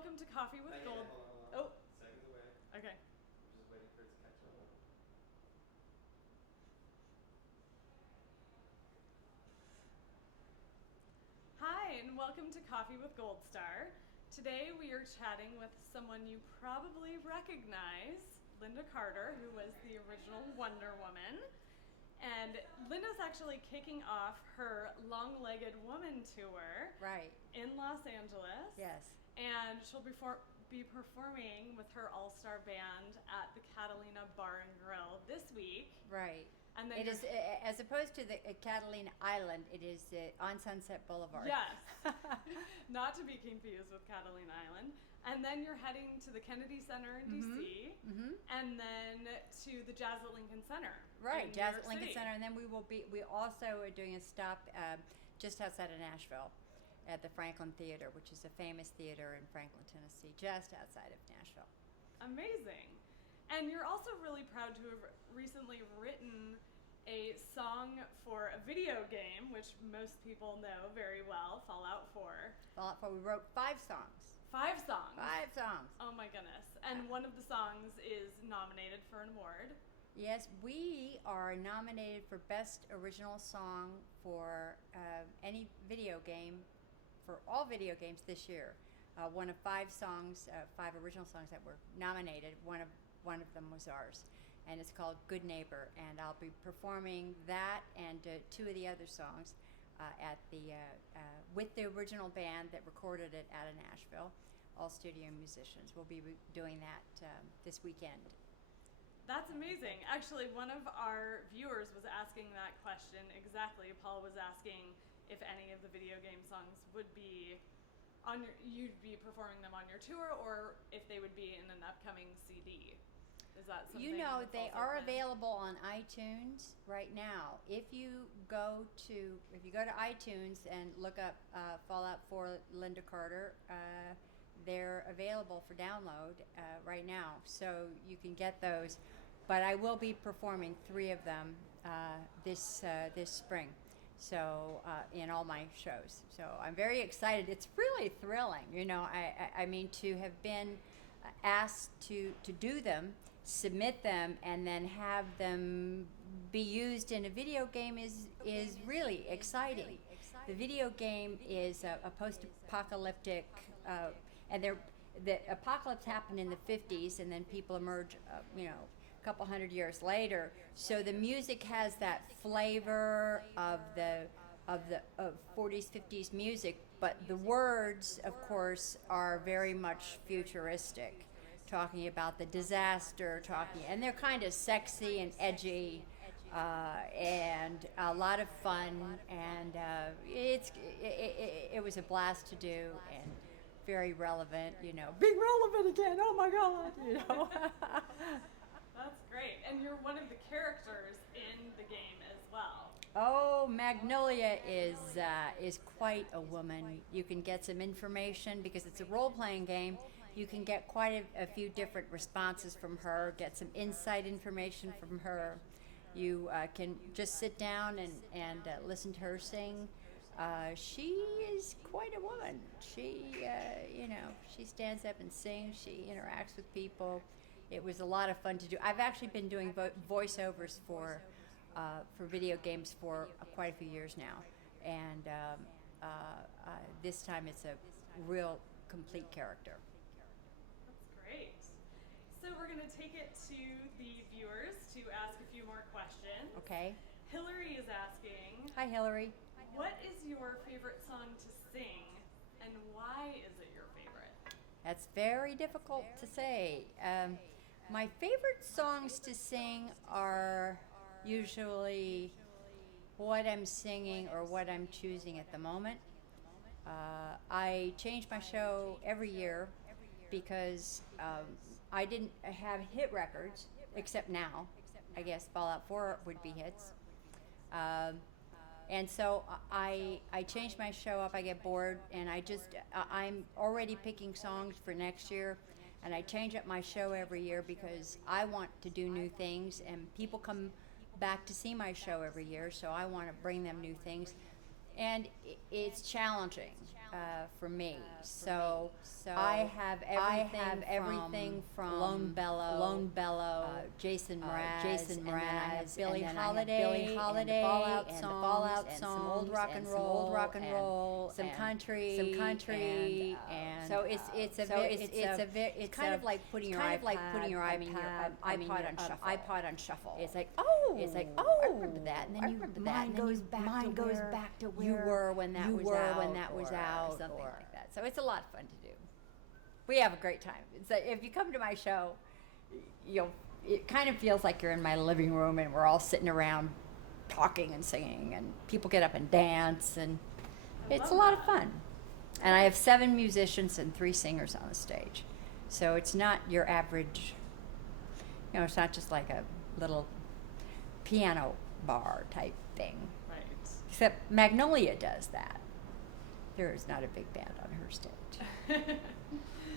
welcome to Coffee with Gold. Hold on. Oh, Seconds away. okay. I'm just waiting for it to catch up. Hi, and welcome to Coffee with Goldstar. Today we are chatting with someone you probably recognize, Lynda Carter, who was the original Wonder Woman. And Lynda's actually kicking off her Long-Legged Woman tour Right. in Los Angeles. Yes. And she'll be performing with her all-star band at the Catalina Bar and Grill this week. Right. And then It is, as opposed to the Catalina Island, it is on Sunset Boulevard. Yes, not to be confused with Catalina Island. And then you're heading to the Kennedy Center in DC, and then to the Jazz at Lincoln Center. Right, in Jazz New at York Lincoln City. Center, and then we also are doing a stop just outside of Nashville at the Franklin Theater, which is a famous theater in Franklin, Tennessee, just outside of Nashville. Amazing. And you're also really proud to have recently written a song for a video game, which most people know very well, Fallout 4. Fallout 4, we wrote 5 songs. 5 songs. 5 songs. Oh my goodness. And one of the songs is nominated for an award. Yes, we are nominated for Best Original Song for any video game, for all video games this year. One of 5 songs, 5 original songs that were nominated. One of them was ours, and it's called Good Neighbor. And I'll be performing that and 2 of the other songs at the with the original band that recorded it out of Nashville. All studio musicians. We'll be doing that this weekend. That's amazing. Actually, one of our viewers was asking that question exactly. Paul was asking if any of the video game songs would be on you'd be performing them on your tour, or if they would be in an upcoming CD. Is that something? You know, that's they also are planned? available on iTunes right now. If you go to iTunes and look up Fallout 4 Lynda Carter, they're available for download right now, so you can get those. But I will be performing 3 of them this spring, so in all my shows. So I'm very excited. It's really thrilling, you know. I mean, to have been asked to do them, submit them, and then have them be used in a video game is really exciting. The video game is a post-apocalyptic, and the apocalypse happened in the 50s, and then people emerge, a couple hundred years later. So the music has that flavor of 40s, 50s music, but the words, of course, are very much futuristic, talking about the disaster, and they're kind of sexy and edgy, and a lot of fun, and it was a blast to do, and very relevant, being relevant again, oh my God, That's great. And you're one of the characters in the game as well. Oh, Magnolia is quite a woman. You can get some information because it's a role-playing game. You can get quite a few different responses from her, get some inside information from her. You can just sit down and listen to her sing. She is quite a woman. She, she stands up and sings. She interacts with people. It was a lot of fun to do. I've actually been doing voiceovers for video games for quite a few years now, and this time it's a real complete character. That's great. So we're going to take it to the viewers to ask a few more questions. Okay. Hillary is asking, Hi, Hillary. what is your favorite song to sing, and why is it your favorite? That's very difficult to say. My favorite songs to sing are usually what I'm singing or what I'm choosing at the moment. I change my show every year because I didn't have hit records, except now. I guess Fallout 4 would be hits. And so I change my show up, I get bored, and I'm already picking songs for next year, and I change up my show every year because I want to do new things, and people come back to see my show every year, so I want to bring them new things. and it's challenging for me. So I have everything from Lone Bellow, Jason Mraz, and Billie Holiday, and the Fallout songs, some old rock and roll, some country, and so it's kind of like putting your iPod on shuffle. It's like oh, I remember that, and then mine goes back to where you were when that was out, or something like that. So it's a lot of fun to do. We have a great time. It's like, if you come to my show, it kind of feels like you're in my living room and we're all sitting around talking and singing, and people get up and dance, and it's a lot of fun. And I have 7 musicians and 3 singers on the stage. So it's not your average, it's not just like a little piano bar type thing. Right. Except Magnolia does that. There is not a big band on her stage.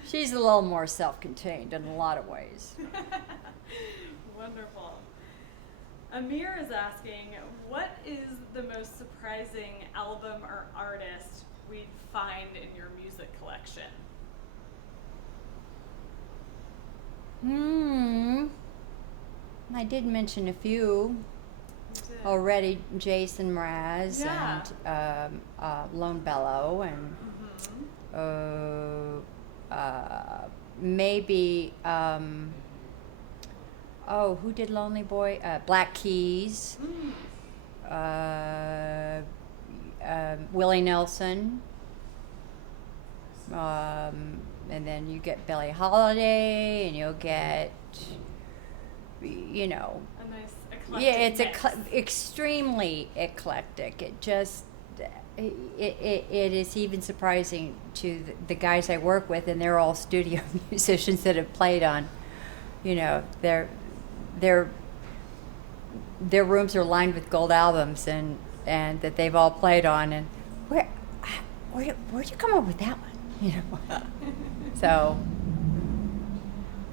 She's a little more self-contained in a lot of ways. Wonderful. Amir is asking, what is the most surprising album or artist we'd find in your music collection? I did mention a few already. Jason Mraz, yeah. And Lone Bellow, and maybe who did Lonely Boy? Black Keys, Willie Nelson, and then you get Billie Holiday, and you'll get a nice eclectic it's mix. Extremely eclectic. It just it is even surprising to the guys I work with, and they're all studio musicians that have played on, their rooms are lined with gold albums and that they've all played on, and where'd you come up with that one? So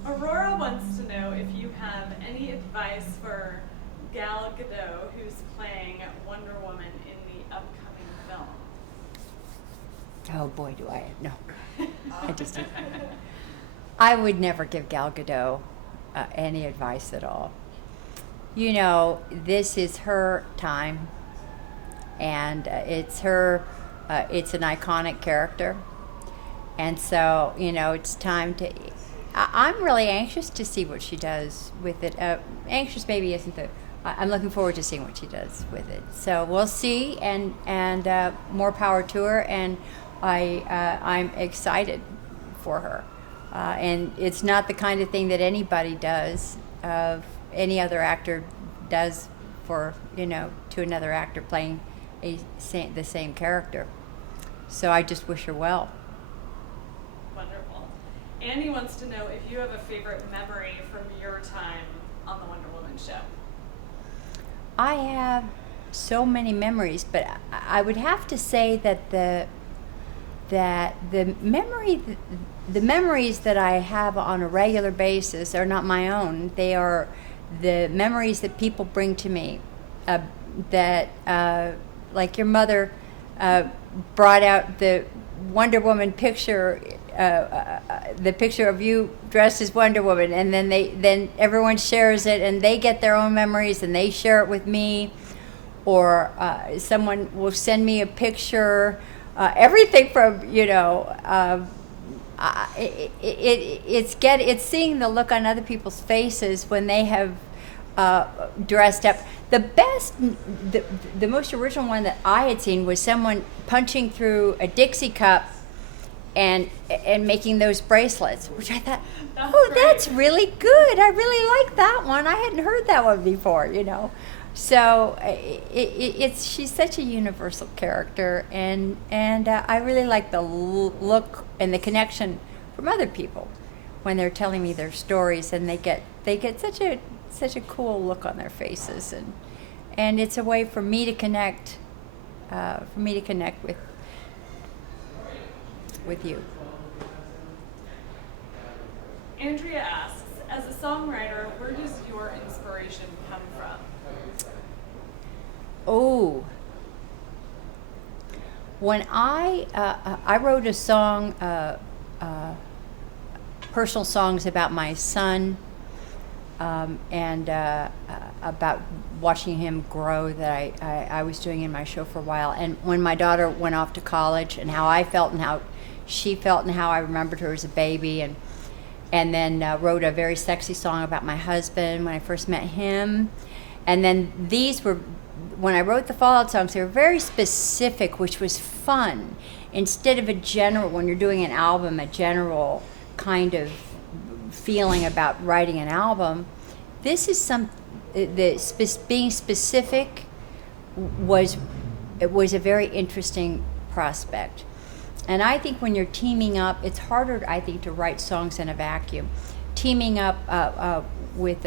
Aurora wants to know if you have any advice for Gal Gadot, who's playing Wonder Woman in the upcoming film. Oh boy, do I no. I just did. I would never give Gal Gadot any advice at all. This is her time, and it's her. It's an iconic character, and so it's time to. I'm really anxious to see what she does with it. Anxious maybe isn't the. I'm looking forward to seeing what she does with it. So we'll see, and more power to her. And I'm excited for her. And it's not the kind of thing that anybody does, any other actor does for to another actor playing the same character. So I just wish her well. Wonderful. Annie wants to know if you have a favorite memory from your time on the Wonder Woman show. I have so many memories, but I would have to say that the memories that I have on a regular basis are not my own. They are the memories that people bring to me. Like your mother brought out the Wonder Woman picture, the picture of you dressed as Wonder Woman, and then everyone shares it, and they get their own memories, and they share it with me, or someone will send me a picture. Everything from it's seeing the look on other people's faces when they have dressed up. The most original one that I had seen was someone punching through a Dixie cup and making those bracelets, which I thought, that's really good. I really like that one. I hadn't heard that one before, So she's such a universal character, and I really like the look and the connection from other people when they're telling me their stories, and they get such a cool look on their faces, and it's a way for me to connect with you. Andrea asks, as a songwriter, where does your inspiration come from? Oh, When I wrote a song, personal songs about my son, and about watching him grow, that I was doing in my show for a while. And when my daughter went off to college, and how I felt and how she felt and how I remembered her as a baby, and then wrote a very sexy song about my husband when I first met him. And then these were, when I wrote the Fallout songs, they were very specific, which was fun. Instead of a general, when you're doing an album, a general kind of feeling about writing an album, this is being specific was a very interesting prospect. And I think when you're teaming up, it's harder, I think, to write songs in a vacuum. Teaming up with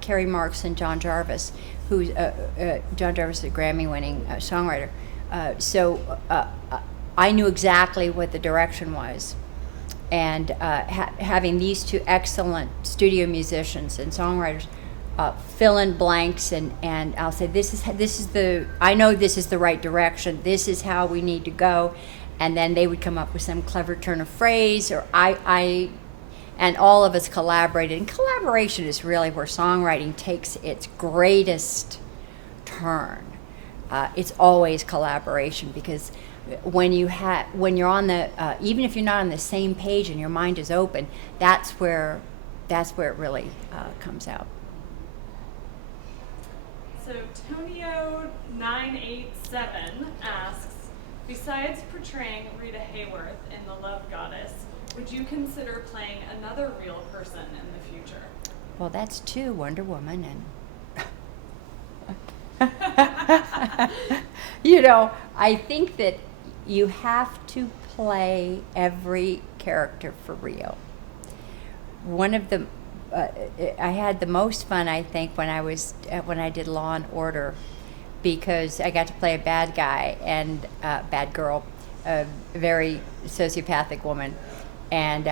Carrie Marks and John Jarvis, who's John Jarvis is a Grammy-winning songwriter. So I knew exactly what the direction was. And having these two excellent studio musicians and songwriters fill in blanks, and I'll say, I know this is the right direction. This is how we need to go. And then they would come up with some clever turn of phrase, or and all of us collaborated. And collaboration is really where songwriting takes its greatest turn. It's always collaboration, because when you're on the even if you're not on the same page and your mind is open, that's where it really comes out. So Tonio987 asks, besides portraying Rita Hayworth in The Love Goddess, would you consider playing another real person in the future? Well, that's two, Wonder Woman and I think that you have to play every character for real. One of the I had the most fun, I think, when I did Law and Order, because I got to play a bad guy and bad girl, a very sociopathic woman, and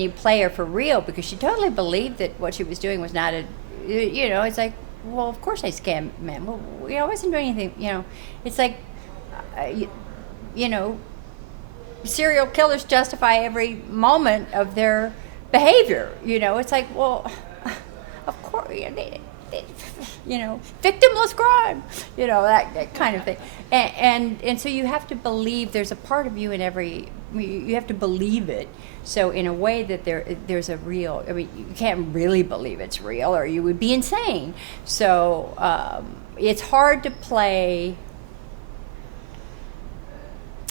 you play her for real, because she totally believed that what she was doing was not it's like, well, of course I scam men. Well, I wasn't doing anything. It's like, serial killers justify every moment of their behavior. It's like, well, of course, victimless crime. That kind of thing. And so you have to believe there's a part of you in every. You have to believe it. So in a way that there's a real. I mean, you can't really believe it's real, or you would be insane. So it's hard to play.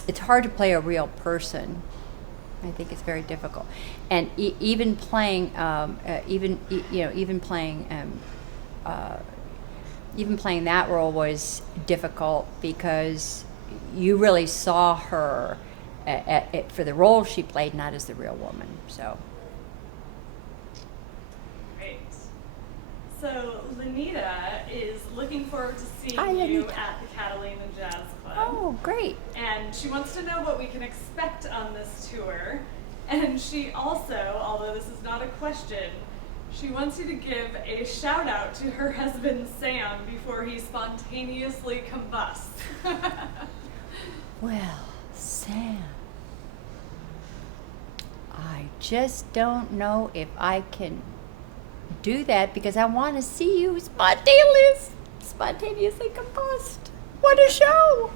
It's hard to play a real person. I think it's very difficult, and even playing that role was difficult, because you really saw her for the role she played, not as the real woman. So. Great. So Lynda is looking forward to seeing Hi, you Lynda. at the Catalina Jazz Club. Oh, great. And she wants to know what we can expect on this tour. And she also, although this is not a question, she wants you to give a shout out to her husband Sam before he spontaneously combusts. Well, Sam, I just don't know if I can do that, because I want to see you spontaneously combust. What a show!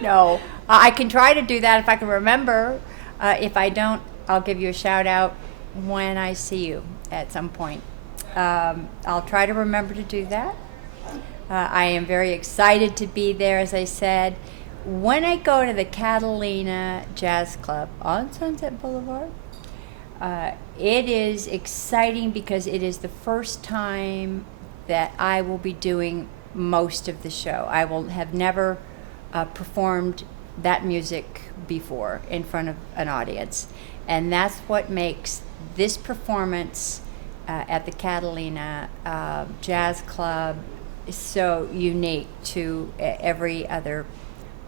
No, I can try to do that if I can remember. If I don't, I'll give you a shout out when I see you at some point. I'll try to remember to do that. I am very excited to be there, as I said. When I go to the Catalina Jazz Club on Sunset Boulevard, it is exciting, because it is the first time that I will be doing most of the show. I will have never performed that music before in front of an audience. And that's what makes this performance at the Catalina Jazz Club so unique to every other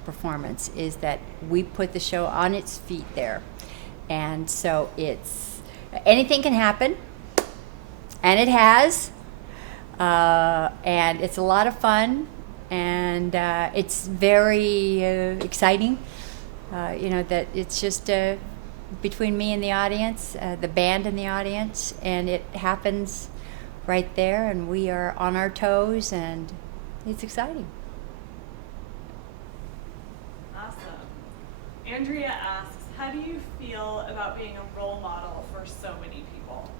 performance, is that we put the show on its feet there. And so anything can happen, and it has, and it's a lot of fun, and it's very exciting. That it's just between me and the audience, the band and the audience, and it happens right there, and we are on our toes, and it's exciting. Awesome. Andrea asks, how do you feel about being a role model for so many people?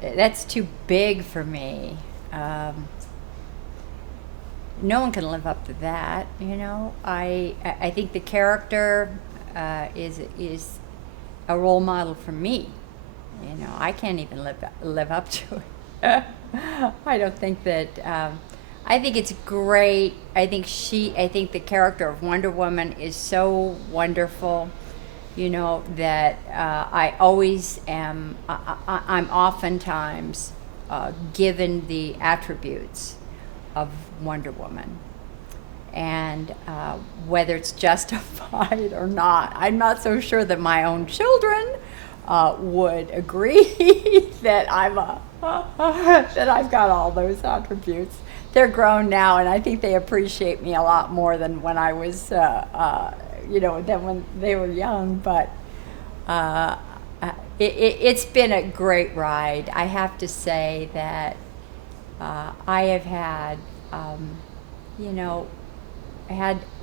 That's too big for me. No one can live up to that, I think the character is a role model for me. I can't even live up to it. I don't think that. I think it's great. I think the character of Wonder Woman is so wonderful. That I always am. I'm oftentimes given the attributes of Wonder Woman, and whether it's justified or not, I'm not so sure that my own children would agree that that I've got all those attributes. They're grown now, and I think they appreciate me a lot more than when I was, than when they were young. But it's been a great ride. I have to say that I have had,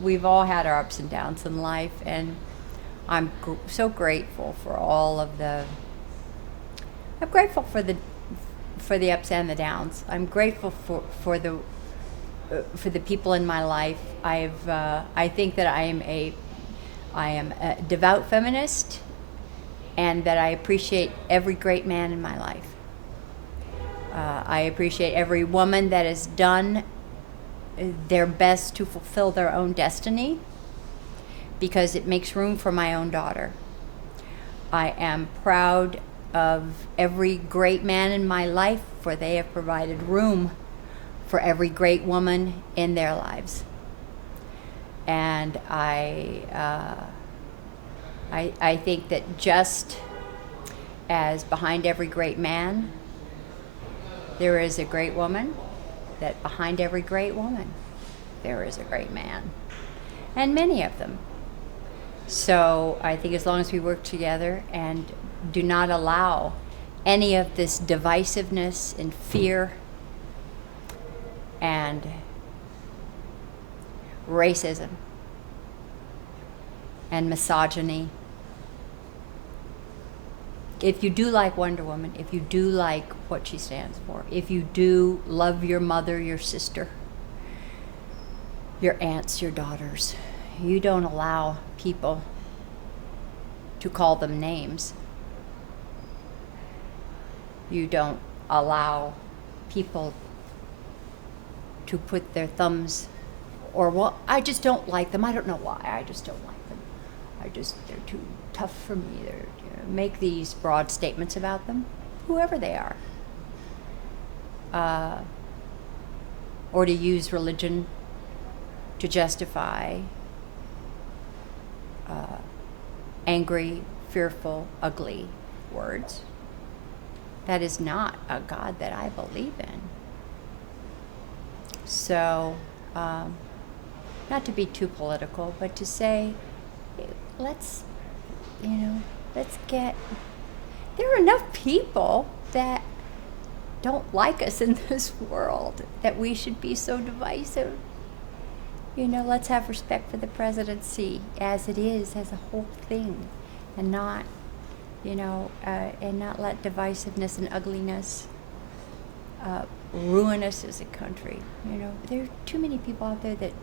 we've all had our ups and downs in life, and I'm so grateful for all of the. I'm grateful for the ups and the downs. I'm grateful for the people in my life. I think that I am a devout feminist, and that I appreciate every great man in my life. I appreciate every woman that has done their best to fulfill their own destiny, because it makes room for my own daughter. I am proud of every great man in my life, for they have provided room for every great woman in their lives. And I think that just as behind every great man there is a great woman, that behind every great woman there is a great man, and many of them. So I think as long as we work together and do not allow any of this divisiveness and fear and racism and misogyny. If you do like Wonder Woman, if you do like what she stands for, if you do love your mother, your sister, your aunts, your daughters, you don't allow people to call them names. You don't allow people to put their thumbs, or, well, I just don't like them. I don't know why. I just don't like them. They're too tough for me. Make these broad statements about them, whoever they are. Or to use religion to justify angry, fearful, ugly words. That is not a God that I believe in. So, not to be too political, but to say, let's get, there are enough people that don't like us in this world that we should be so divisive. Let's have respect for the presidency as it is, as a whole thing, and not, and not let divisiveness and ugliness ruin us as a country. There are too many people out there that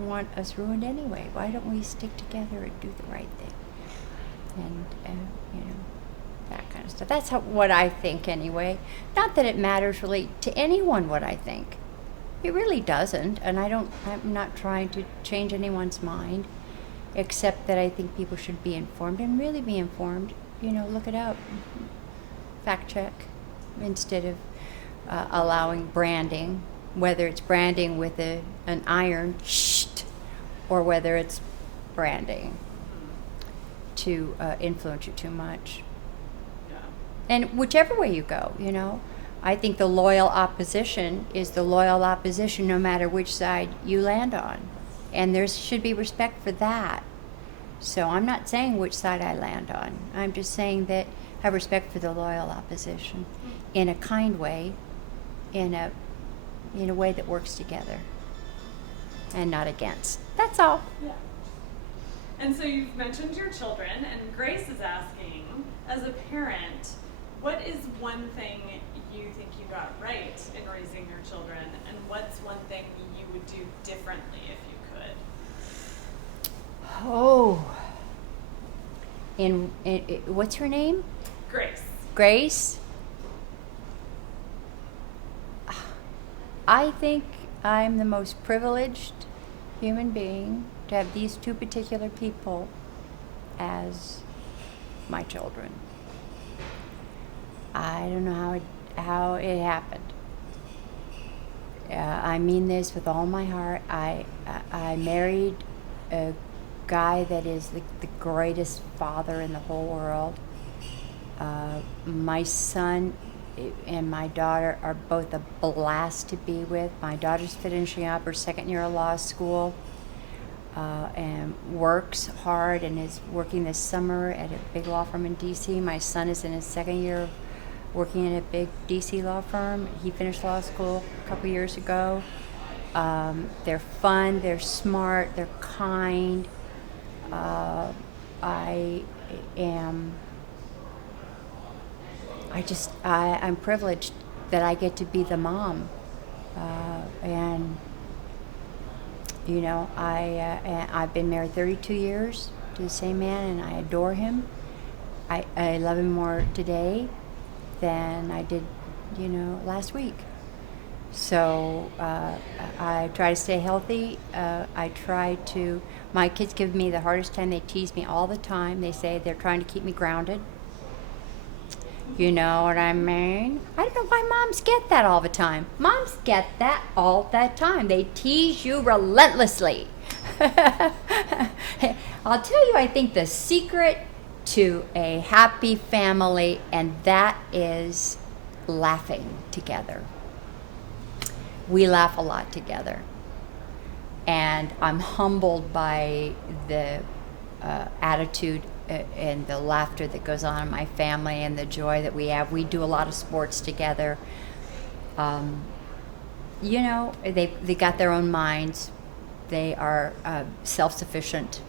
want us ruined anyway. Why don't we stick together and do the right thing? And that kind of stuff. That's what I think anyway. Not that it matters really to anyone what I think. It really doesn't, and I'm not trying to change anyone's mind, except that I think people should be informed and really be informed. Look it up, fact check, instead of allowing branding, whether it's branding with an iron, or whether it's branding to influence you too much. Yeah. And whichever way you go, I think the loyal opposition is the loyal opposition no matter which side you land on. And there should be respect for that. So I'm not saying which side I land on. I'm just saying that have respect for the loyal opposition in a kind way, in a way that works together and not against. That's all. Yeah. And so you've mentioned your children, and Grace is asking, as a parent, what is one thing you think you got right in raising your children, and what's one thing you would do differently if you could? Oh. What's her name? Grace. Grace? I think I'm the most privileged human being to have these two particular people as my children. I don't know how it happened. I mean this with all my heart. I married a guy that is the greatest father in the whole world. My son and my daughter are both a blast to be with. My daughter's finishing up her second year of law school and works hard and is working this summer at a big law firm in D.C. My son is in his second year working in a big D.C. law firm. He finished law school a couple years ago. They're fun, they're smart, they're kind. I'm privileged that I get to be the mom, and you know, I've been married 32 years to the same man, and I adore him. I love him more today than I did, you know, last week. So I try to stay healthy. My kids give me the hardest time. They tease me all the time. They say they're trying to keep me grounded. You know what I mean? I don't know why moms get that all the time. Moms get that all the time. They tease you relentlessly. I'll tell you, I think the secret to a happy family, and that is laughing together. We laugh a lot together. And I'm humbled by the attitude and the laughter that goes on in my family and the joy that we have. We do a lot of sports together. You know, they got their own minds. They are self-sufficient.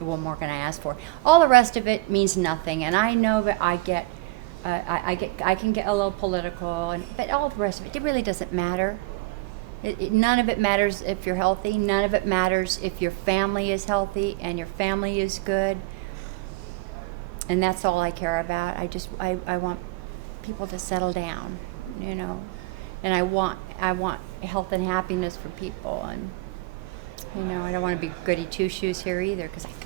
What more can I ask for? All the rest of it means nothing. And I know that I can get a little political, but all the rest of it really doesn't matter. None of it matters if you're healthy. None of it matters if your family is healthy and your family is good. And that's all I care about. I want people to settle down, you know. And I want health and happiness for people. And, you know, I don't want to be goody two-shoes here either, because I can.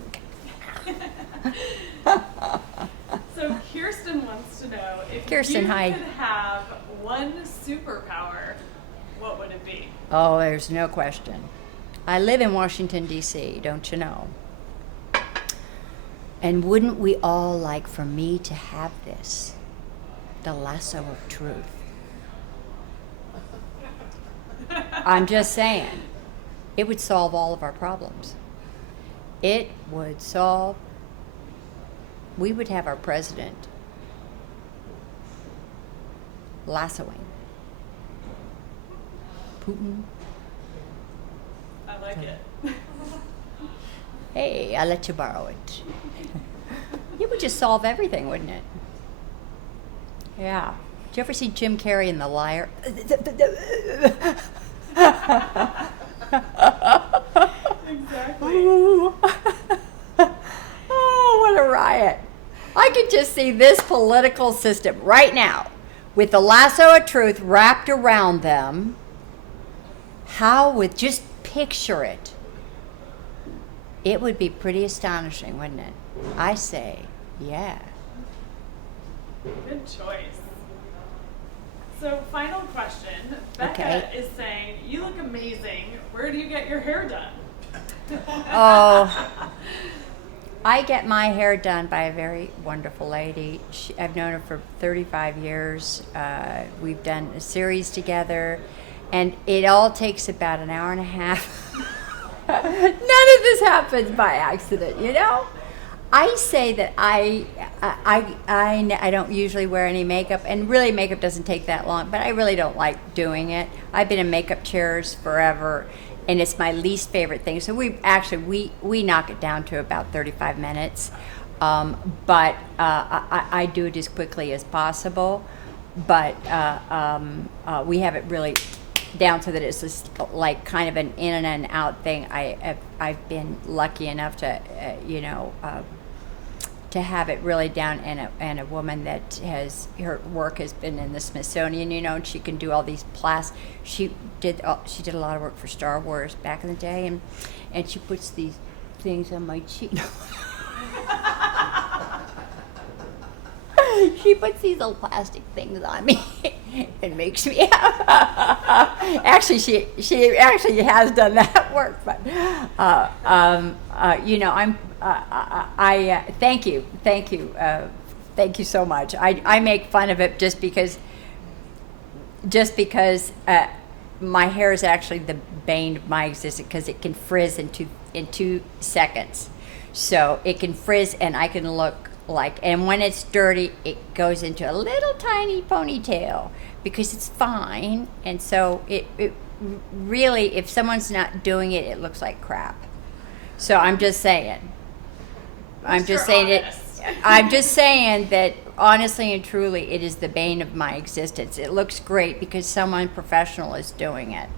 So Kirsten wants to know, if Kirsten, you hi. could have one superpower, what would it be? Oh, there's no question. I live in Washington, D.C., don't you know? And wouldn't we all like for me to have this? The lasso of truth. I'm just saying, it would solve all of our problems. It would solve, we would have our president lassoing Putin. I like it. Hey, I'll let you borrow it. It would just solve everything, wouldn't it? Yeah. Did you ever see Jim Carrey in The Liar? Exactly. Oh, what a riot. I could just see this political system right now with the lasso of truth wrapped around them. Just picture it. It would be pretty astonishing, wouldn't it? I say, yeah. Good choice. So, final question. Becca Okay. is saying, you look amazing. Where do you get your hair done? Oh, I get my hair done by a very wonderful lady. I've known her for 35 years. We've done a series together, and it all takes about an hour and a half. None of this happens by accident, you know? I say that I don't usually wear any makeup, and really makeup doesn't take that long, but I really don't like doing it. I've been in makeup chairs forever, and it's my least favorite thing. So we knock it down to about 35 minutes, but I do it as quickly as possible. But we have it really down so that it's just like kind of an in and an out thing. I've been lucky enough to to have it really down, and a woman that her work has been in the Smithsonian, and she can do all these she did a lot of work for Star Wars back in the day, and she puts these things on my cheek. She puts these little plastic things on me and makes me actually she actually has done that work, but thank you so much. I make fun of it just because my hair is actually the bane of my existence, because it can frizz in 2 seconds. So it can frizz, and I can look like, and when it's dirty, it goes into a little tiny ponytail because it's fine. And so it really, if someone's not doing it, it looks like crap. So I'm just saying. I'm just saying that honestly and truly, it is the bane of my existence. It looks great because someone professional is doing it,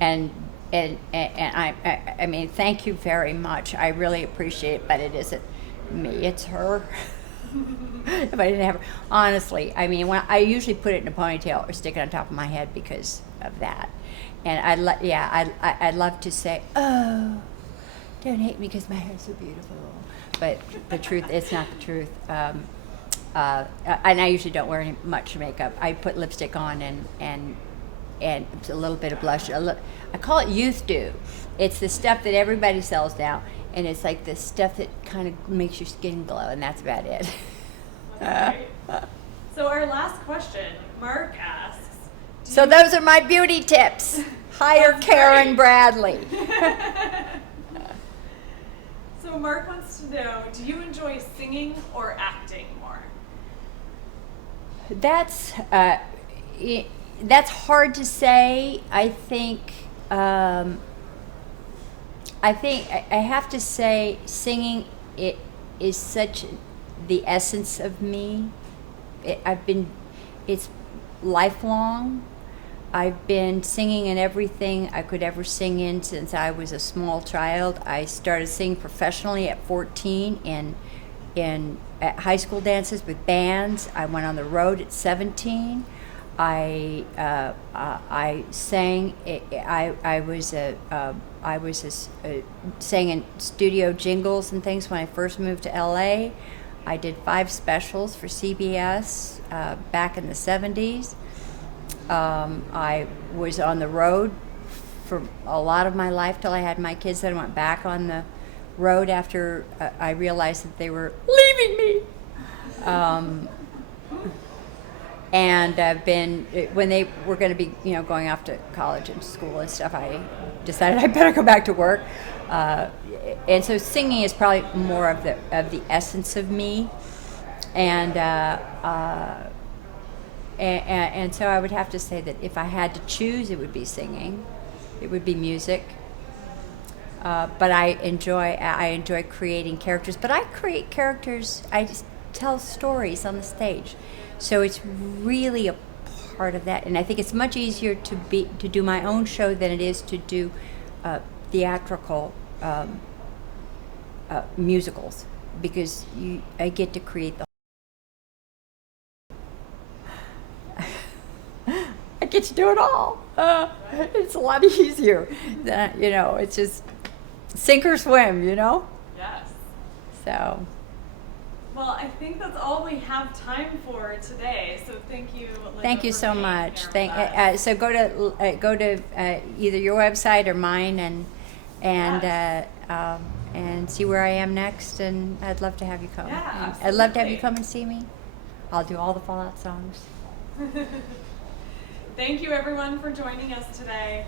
and I mean, thank you very much. I really appreciate it, but it isn't me, it's her. If I didn't have her, honestly, I mean, when I usually put it in a ponytail or stick it on top of my head because of that. And I'd love to say, oh, don't hate me because my hair's so beautiful. But the truth, it's not the truth. And I usually don't wear much makeup. I put lipstick on and a little bit of blush. I call it youth dew. It's the stuff that everybody sells now, and it's like the stuff that kind of makes your skin glow, and that's about it. That's great. So our last question, Mark asks. So those are my beauty tips. Hire Karen great. Bradley. So Mark wants to know, do you enjoy singing or acting more? That's hard to say. I think I have to say singing, it is such the essence of me. It's lifelong. I've been singing in everything I could ever sing in since I was a small child. I started singing professionally at 14 at high school dances with bands. I went on the road at 17. I sang. Sang in studio jingles and things when I first moved to LA. I did 5 specials for CBS back in the 70s. I was on the road for a lot of my life till I had my kids. Then I went back on the road after I realized that they were leaving me. And when they were going to be, going off to college and school and stuff, I decided I better go back to work. And so singing is probably more of the essence of me, and so I would have to say that if I had to choose, it would be singing, it would be music. But I enjoy creating characters. But I create characters. I just tell stories on the stage, so it's really a part of that. And I think it's much easier to do my own show than it is to do theatrical musicals, because I get to create the. I get to do it all. It's a lot easier. It's just sink or swim. Yes. So. Well, I think that's all we have time for today. So thank you, Lynda. Thank you so much. So go to either your website or mine, and and see where I am next. And I'd love to have you come. Yeah, And I'd love to have you absolutely. come and see me. I'll do all the Fallout songs. Thank you everyone for joining us today.